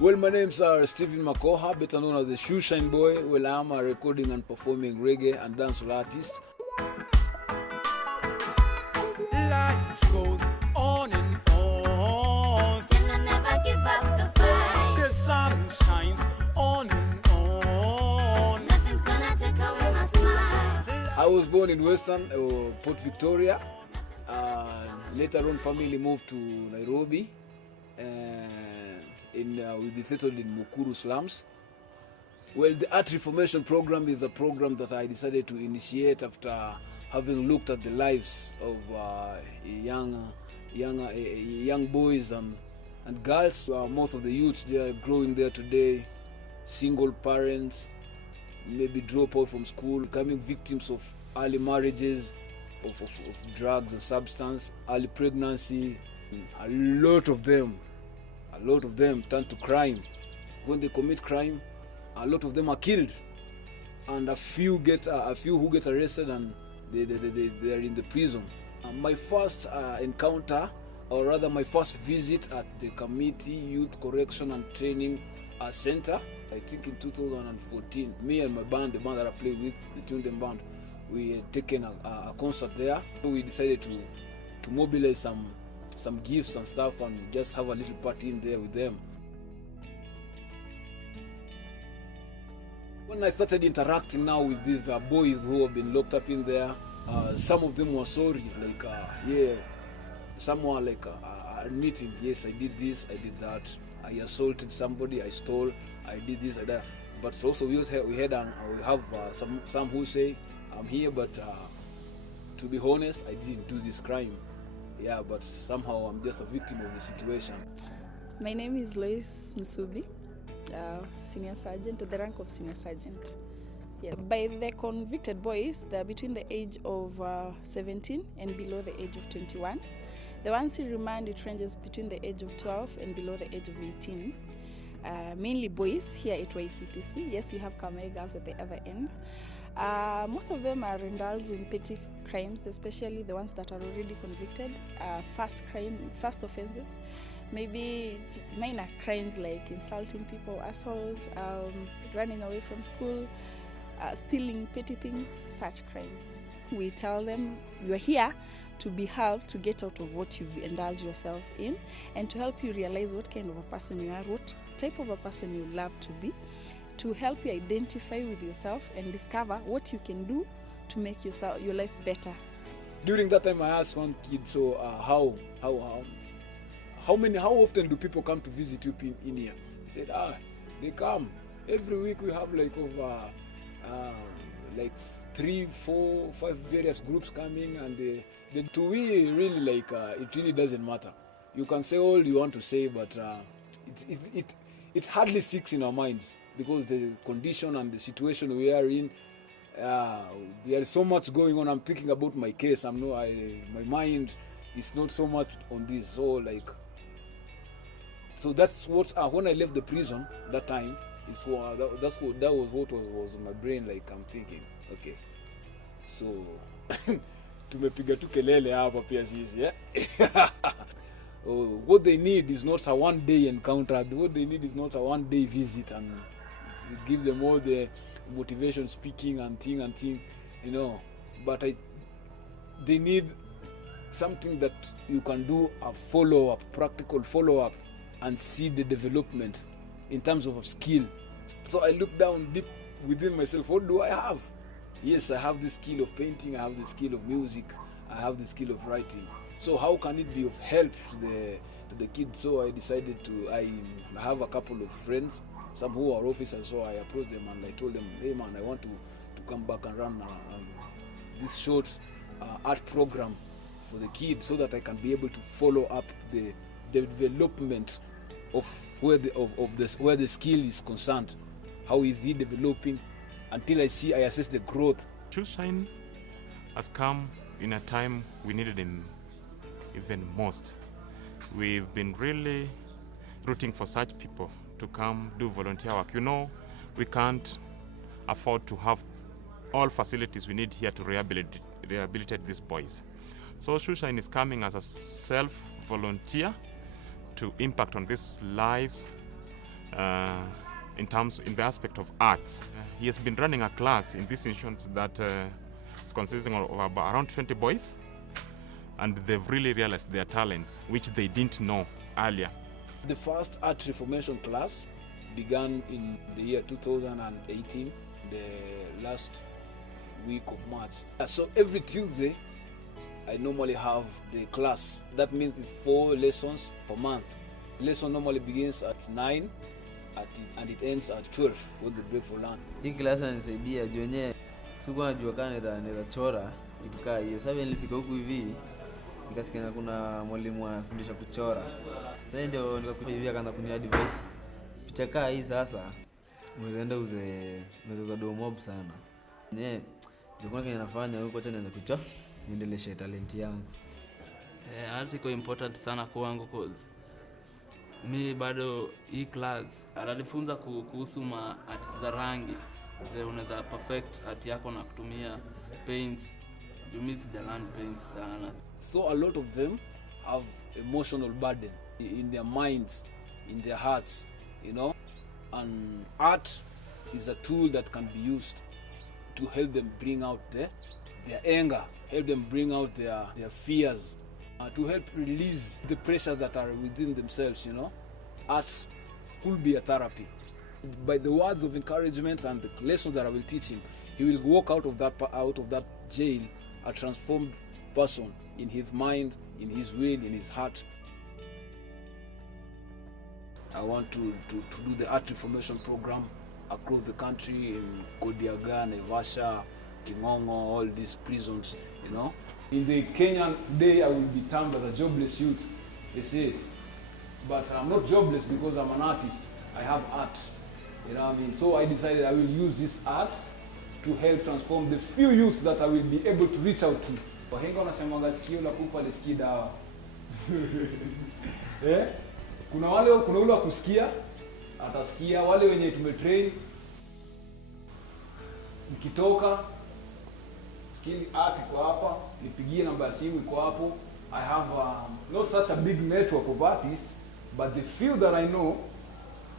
Well, my name's Stephen Makoha, better known as the Shoeshine boy. Well, I'm a recording and performing reggae and dancehall artist. Life goes on and on. Still I never give up the fight. The sun shines on and on. Nothing's gonna take away my smile. I was born in Western Port Victoria. Later on, family moved to Nairobi. We settled in Mukuru slums. Well, the Art Reformation program is a program that I decided to initiate after having looked at the lives of young boys and girls. Most of the youth, they are growing there today, single parents, maybe drop out from school, becoming victims of early marriages, of drugs and substance, early pregnancy. A lot of them turn to crime. When they commit crime, a lot of them are killed, and a few who get arrested and they are in the prison. My first encounter, or rather my first visit at the Kamiti Youth Correction and Training Center, I think in 2014, me and my band, the band that I play with, the Tundem Band, we had taken a concert there. We decided to mobilize some gifts and stuff and just have a little party in there with them. When I started interacting now with these boys who have been locked up in there, some of them were sorry, like, some were like admitting, yes, I did this, I did that, I assaulted somebody, I stole, I did this, I did that. But also we have some who say, I'm here, but to be honest, I didn't do this crime. Yeah, but somehow I'm just a victim of the situation. My name is Lois Msubi, senior sergeant, the rank of senior sergeant. Yeah. By the convicted boys, they're between the age of 17 and below the age of 21. The ones in remand, it ranges between the age of 12 and below the age of 18. Mainly boys here at YCTC. Yes, we have Kamegas at the other end. Most of them are indulged in petty crimes, especially the ones that are already convicted. First offenses, maybe minor crimes like insulting people, assault, running away from school, stealing petty things, such crimes. We tell them you are here to be helped to get out of what you've indulged yourself in, and to help you realize what kind of a person you are, what type of a person you love to be, to help you identify with yourself and discover what you can do to make your life better. During that time, I asked one kid, so how often do people come to visit you in here? He said, they come every week. We have like over like 3, 4, 5 various groups coming, and to we really like it really doesn't matter. You can say all you want to say, but it hardly sticks in our minds, because the condition and the situation we are in, there is so much going on. I'm thinking about my case. My mind is not so much on this. So that's what when I left the prison that time. That was what was in my brain. Like, I'm thinking, okay, so tumepiga tu kelele hapa pia sisi, yeah? What they need is not a one-day encounter. What they need is not a one-day visit and give them all the motivation speaking and thing, you know. But they need something that you can do a follow-up, practical follow-up, and see the development in terms of skill. So I look down deep within myself. What do I have? Yes, I have the skill of painting, I have the skill of music, I have the skill of writing. So how can it be of help to the kids? So I decided I have a couple of friends, some who are officers, so I approached them and I told them, hey man, I want to come back and run this short art program for the kids, so that I can be able to follow up the development of where the skill is concerned. How is he developing until I assess the growth. Shoeshine has come in a time we needed him even most. We've been really rooting for such people to come do volunteer work. You know, we can't afford to have all facilities we need here to rehabilitate these boys. So Shoeshine is coming as a self-volunteer to impact on these lives, in the aspect of arts. He has been running a class in this institution that is consisting of about around 20 boys, and they've really realized their talents, which they didn't know earlier. The first art reformation class began in the year 2018, the last week of March. So every Tuesday, I normally have the class. That means it's 4 lessons per month. Lesson normally begins at 9 and it ends at 12 when they break for lunch. Hii class inanisaidia juu yenyewe sikuwa najua kana naweza chora kitu kaa hiyo. Sasa nilifika huku hivi nikasikia kuna mwalimu anafundisha kuchora. Sasa ndio nikakuja hivi akaanza kuni advice. Picha kaa hii sasa umeenda unaweza do mob sana. Ndio kuna kitu nafanya huko, acha nianze kuchora niendeleshe talent yangu. Art iko important sana kwangu cause mi bado hii class ananifunza kuhusu arts za rangi. Unaweza perfect art yako na kutumia paints. You miss the land paints sana. So a lot of them have emotional burden in their minds, in their hearts, you know. And art is a tool that can be used to help them bring out their anger, help them bring out their fears, to help release the pressure that are within themselves, you know. Art could be a therapy. By the words of encouragement and the lessons that I will teach him, he will walk out of that jail a transformed person in his mind, in his will, in his heart. I want to do the art reformation program across the country in Kodiaga, Naivasha, Kingongo, all these prisons, you know. In the Kenyan today, I will be termed as a jobless youth, they say. But I'm not jobless because I'm an artist. I have art, you know what I mean? So I decided I will use this art to help transform the few youths that I will be able to reach out to. Wahenga wanasemanga sikio la kufa lisikii dawa. Kuna ule wa kusikia atasikia, wale wenye tumetrain nikitoka skill art iko hapa, nipigie namba ya simu iko hapo. I have not such a big network of artists, but the few that I know,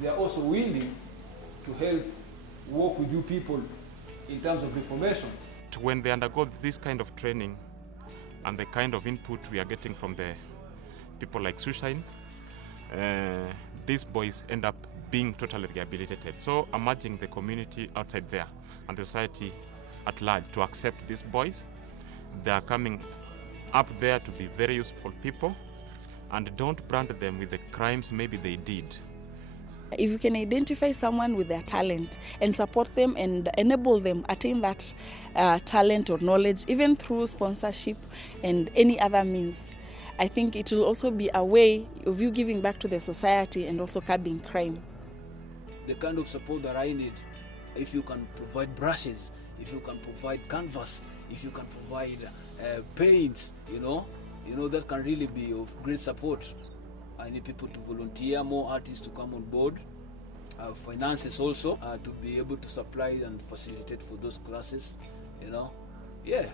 they are also willing to help work with you people in terms of reformation. When they undergo this kind of training and the kind of input we are getting from the people like Shoeshine, these boys end up being totally rehabilitated. So I'm urging the community outside there and the society at large to accept these boys. They are coming up there to be very useful people, and don't brand them with the crimes maybe they did. If you can identify someone with their talent and support them and enable them attain that talent or knowledge, even through sponsorship and any other means, I think it will also be a way of you giving back to the society and also curbing crime. The kind of support that I need, if you can provide brushes, if you can provide canvas, if you can provide paints, you know, that can really be of great support. I need people to volunteer, more artists to come on board, finances also to be able to supply and facilitate for those classes, you know. Yeah.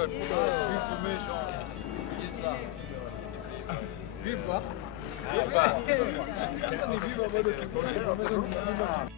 Reformation. Yes, sir. Viva. Viva. Viva.